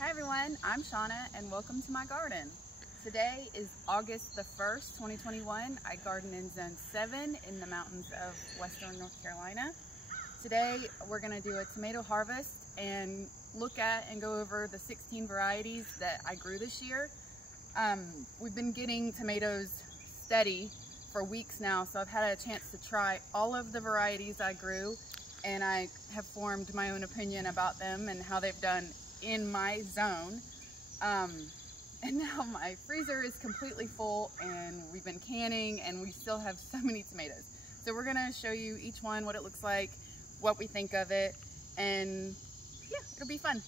Hi everyone, I'm Shauna and welcome to my garden. Today is August the 1st, 2021. I garden in Zone 7 in the mountains of western North Carolina. Today we're going to do a tomato harvest and look at and go over the 16 varieties that I grew this year. We've been getting tomatoes steady for weeks now, so I've had a chance to try all of the varieties I grew, and I have formed my own opinion about them and how they've done in my zone. And now my freezer is completely full and we've been canning and we still have so many tomatoes. So we're gonna show you each one, what it looks like, what we think of it, and yeah, it'll be fun.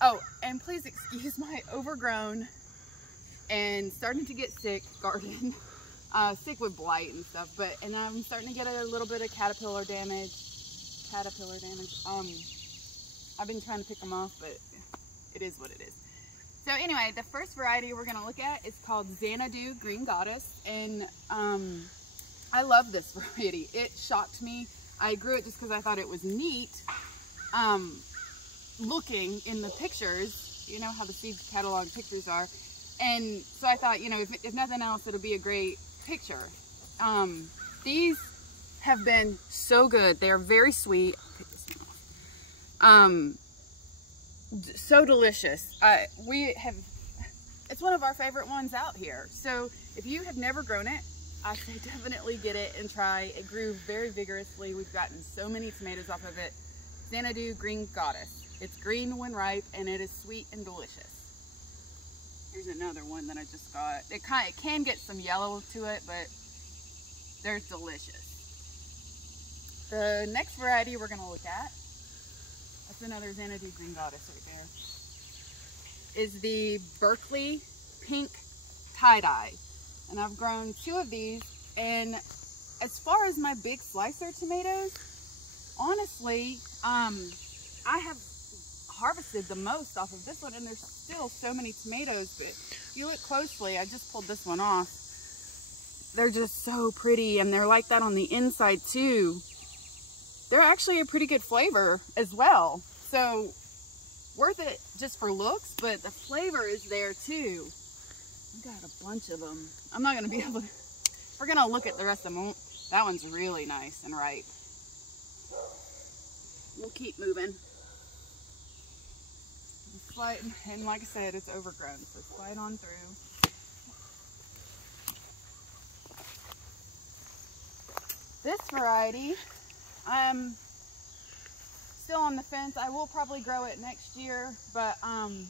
Oh, and please excuse my overgrown and starting to get sick garden. Sick with blight and stuff, and I'm starting to get a little bit of caterpillar damage. I've been trying to pick them off, but it is what it is. So anyway, the first variety we're going to look at is called Xanadu Green Goddess, and I love this variety. It shocked me. I grew it just because I thought it was neat looking in the pictures. You know how the seed catalog pictures are, and so I thought, you know, if nothing else, it'll be a great picture. These have been so good. They are very sweet. So delicious. It's one of our favorite ones out here. So if you have never grown it, I say definitely get it and try. It grew very vigorously. We've gotten so many tomatoes off of it. Xanadu Green Goddess. It's green when ripe and it is sweet and delicious. Here's another one that I just got. It can get some yellow to it, but they're delicious. The next variety we're going to look at, that's another Xanadu Green Goddess right there, is the Berkeley Pink Tie-Dye. And I've grown 2 of these, and as far as my big slicer tomatoes, honestly, I have harvested the most off of this one, and there's still so many tomatoes, but if you look closely, I just pulled this one off. They're just so pretty, and they're like that on the inside too. They're actually a pretty good flavor as well. So worth it just for looks, but the flavor is there too. We got a bunch of them. I'm not gonna be able to, we're gonna look at the rest of them. That one's really nice and ripe. We'll keep moving. Slide, and like I said, it's overgrown, so slide on through. This variety, I'm still on the fence. I will probably grow it next year, but I've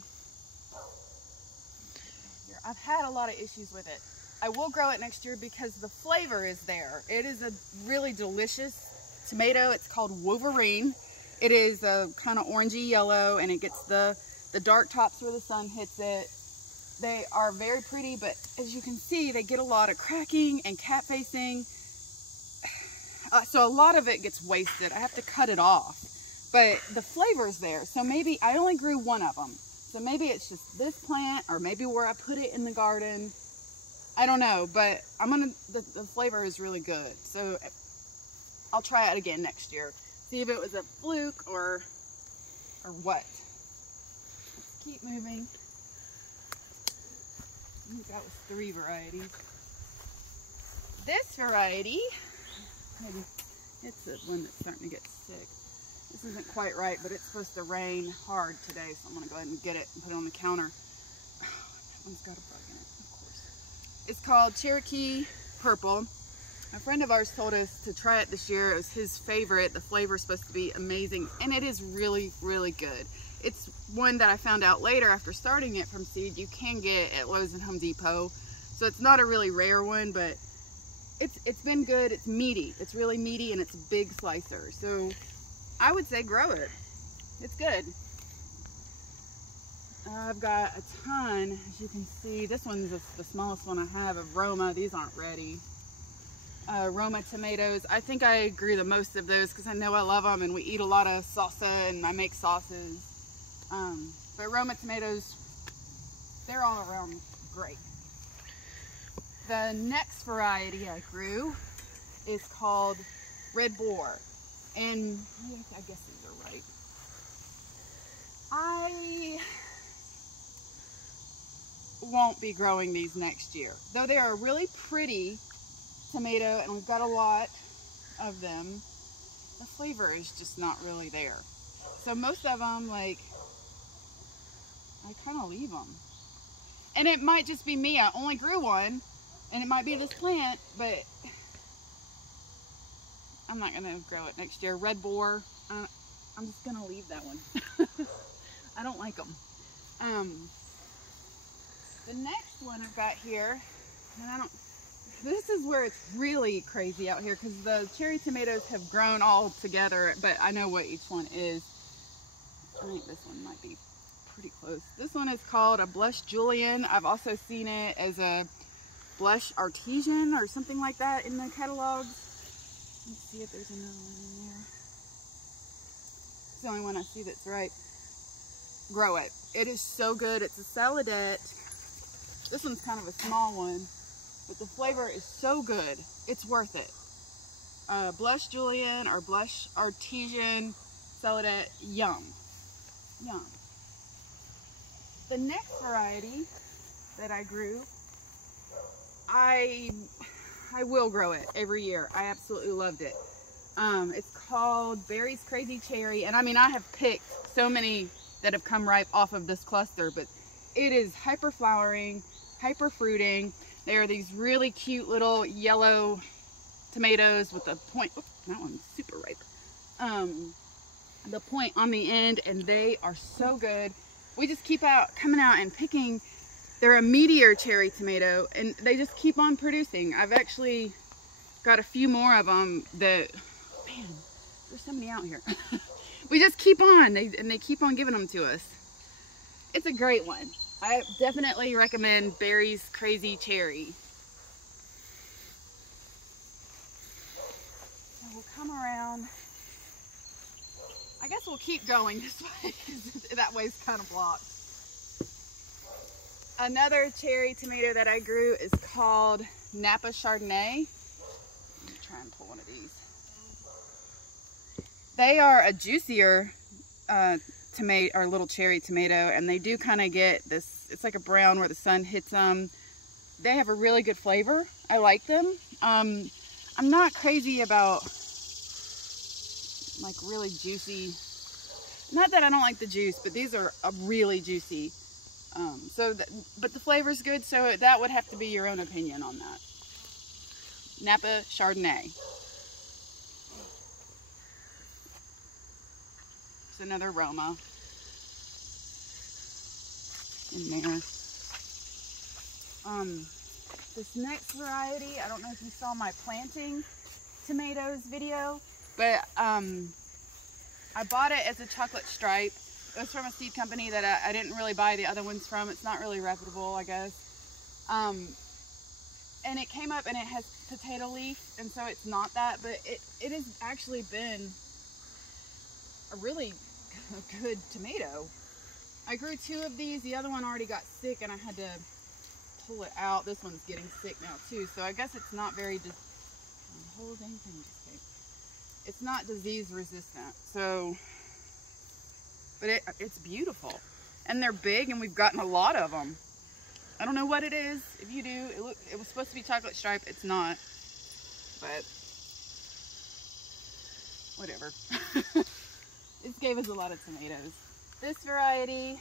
had a lot of issues with it. I will grow it next year because the flavor is there. It is a really delicious tomato. It's called Woverine. It is a kind of orangey yellow, and it gets the dark tops where the sun hits it. They are very pretty, but as you can see, they get a lot of cracking and cat facing. So a lot of it gets wasted. I have to cut it off, but the flavor's there. So maybe I only grew 1 of them. So maybe it's just this plant, or maybe where I put it in the garden. I don't know, but the flavor is really good. So I'll try it again next year. See if it was a fluke or what. Let's keep moving. I think that was 3 varieties. This variety, maybe it's the one that's starting to get sick. This isn't quite right, but it's supposed to rain hard today, so I'm gonna go ahead and get it and put it on the counter. Oh, that one's got a bug in it, of course. It's called Cherokee Purple. A friend of ours told us to try it this year. It was his favorite. The flavor is supposed to be amazing, and it is really, really good. It's one that I found out later after starting it from seed you can get at Lowe's and Home Depot. So it's not a really rare one, but it's been good. It's meaty. It's really meaty, and it's a big slicer. So I would say grow it. It's good. I've got a ton, as you can see. This one's the smallest one I have of Roma. These aren't ready. Roma tomatoes. I think I grew the most of those because I know I love them, and we eat a lot of salsa, and I make sauces. But Roma tomatoes, they're all around great. The next variety I grew is called Red Boar, and I guess these are right. I won't be growing these next year. Though they are a really pretty tomato and we've got a lot of them, the flavor is just not really there. So most of them, like, I kind of leave them. And it might just be me. I only grew one, and it might be this plant, but I'm not going to grow it next year. Red boar, I'm just going to leave that one. I don't like them. The next one I've got here, and this is where it's really crazy out here because the cherry tomatoes have grown all together, but I know what each one is. I think this one might be pretty close. This one is called a blush Julien. I've also seen it as a blush artesian or something like that in the catalogs. Let's see if there's another one in there. It's the only one I see that's right. Grow it. It is so good. It's a saladette. This one's kind of a small one, but the flavor is so good. It's worth it. Blush Julien or blush artesian saladette. Yum. Yum. The next variety that I grew, I will grow it every year. I absolutely loved it. It's called Berry's Crazy Cherry, and I mean, I have picked so many that have come ripe off of this cluster, but it is hyper flowering, hyper fruiting. They are these really cute little yellow tomatoes with a point. Oops, that one's super ripe. The point on the end, and they are so good. We just keep coming out and picking. They're a meteor cherry tomato, and they just keep on producing. I've actually got a few more of them that, man, there's so many out here. We just keep on, and they keep on giving them to us. It's a great one. I definitely recommend Berry's Crazy Cherry. So we'll come around. I guess we'll keep going this way because that way's kind of blocked. Another cherry tomato that I grew is called Napa Chardonnay. Let me try and pull one of these. They are a juicier tomato or little cherry tomato, and they do kind of get this, it's like a brown where the sun hits them. They have a really good flavor. I like them. I'm not crazy about like really juicy, not that I don't like the juice, but these are really juicy. But the flavor's good, so that would have to be your own opinion on that. Napa Chardonnay. There's another Roma in there. This next variety, I don't know if you saw my planting tomatoes video, but I bought it as a chocolate stripe. It was from a seed company that I didn't really buy the other ones from. It's not really reputable, I guess. And it came up and it has potato leaf, and so it's not that, but it has actually been a really good tomato. I grew 2 of these. The other one already got sick and I had to pull it out. This one's getting sick now too, so I guess it's not very, the whole dang thing just came. It's not disease resistant, so, but it's beautiful. And they're big, and we've gotten a lot of them. I don't know what it is. If you do, it was supposed to be chocolate stripe. It's not, but whatever. This gave us a lot of tomatoes. This variety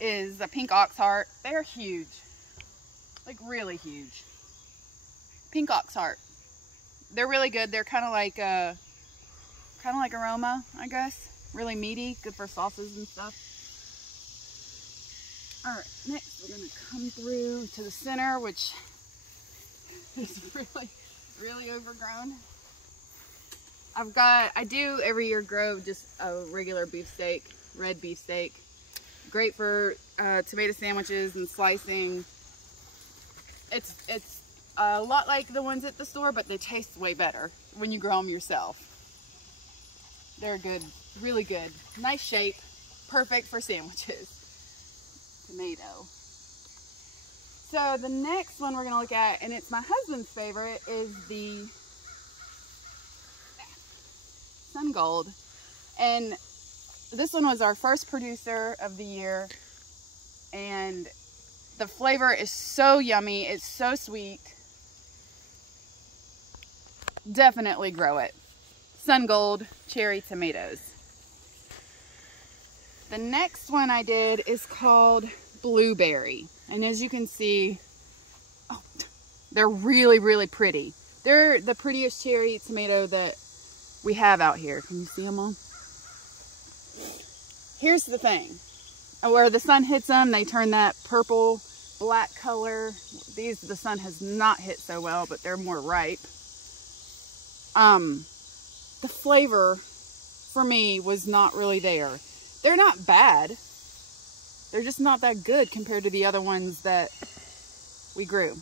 is a pink oxheart. They're huge, like really huge. Pink oxheart. They're really good. They're kind of like a Roma, I guess. Really meaty, good for sauces and stuff. All right, next we're gonna come through to the center, which is really overgrown. I do every year grow just a regular beefsteak, red beefsteak. Great for tomato sandwiches and slicing. It's a lot like the ones at the store, but they taste way better when you grow them yourself. They're good, really good. Nice shape, perfect for sandwiches. Tomato. So the next one we're gonna look at, and it's my husband's favorite, is the Sungold. And this one was our first producer of the year. and the flavor is so yummy. It's so sweet. Definitely grow it. Sungold cherry tomatoes. The next one I did is called Blueberry. And as you can see, oh, they're really, really pretty. They're the prettiest cherry tomato that we have out here. Can you see them all? Here's the thing. Where the sun hits them, they turn that purple, black color. These, the sun has not hit so well, but they're more ripe. The flavor for me was not really there. They're not bad. They're just not that good compared to the other ones that we grew.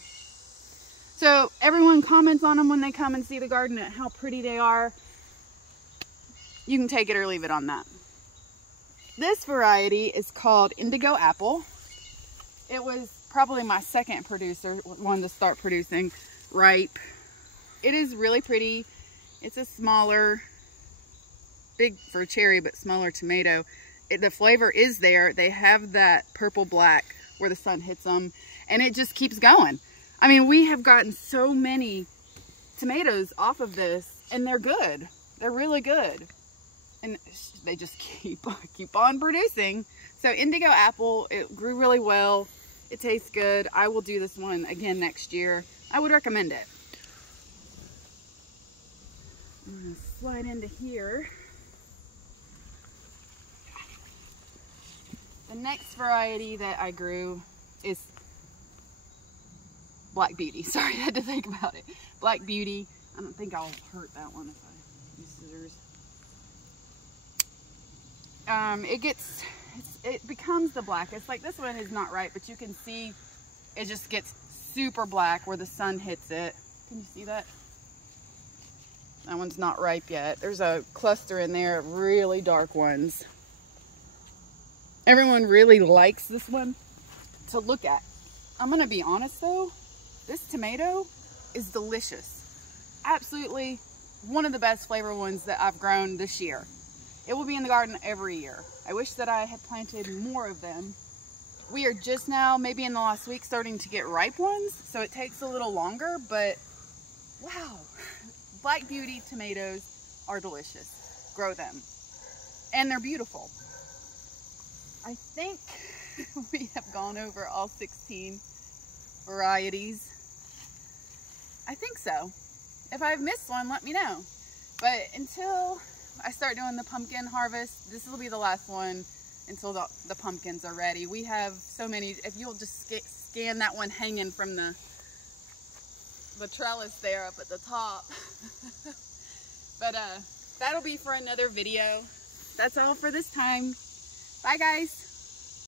So everyone comments on them when they come and see the garden and how pretty they are. You can take it or leave it on that. This variety is called Indigo Apple. It was probably my second one to start producing ripe. It is really pretty. It's a smaller, big for a cherry, but smaller tomato. The flavor is there. They have that purple black where the sun hits them, and it just keeps going. I mean, we have gotten so many tomatoes off of this, and they're good. They're really good. And they just keep on producing. So Indigo Apple, it grew really well. It tastes good. I will do this one again next year. I would recommend it. I'm gonna slide into here. The next variety that I grew is Black Beauty. Sorry, I had to think about it. Black Beauty. I don't think I'll hurt that one if I use scissors. It becomes the blackest. Like this one is not ripe, but you can see it just gets super black where the sun hits it. Can you see that? That one's not ripe yet. There's a cluster in there of really dark ones. Everyone really likes this one to look at. I'm gonna be honest though, this tomato is delicious. Absolutely one of the best flavor ones that I've grown this year. It will be in the garden every year. I wish that I had planted more of them. We are just now, maybe in the last week, starting to get ripe ones, so it takes a little longer, but wow. Black Beauty tomatoes are delicious. Grow them. And they're beautiful. I think we have gone over all 16 varieties. I think so. If I've missed one, let me know. But until I start doing the pumpkin harvest, this will be the last one until the pumpkins are ready. We have so many. If you'll just scan that one hanging from the trellis there up at the top. But that'll be for another video. That's all for this time. Bye guys.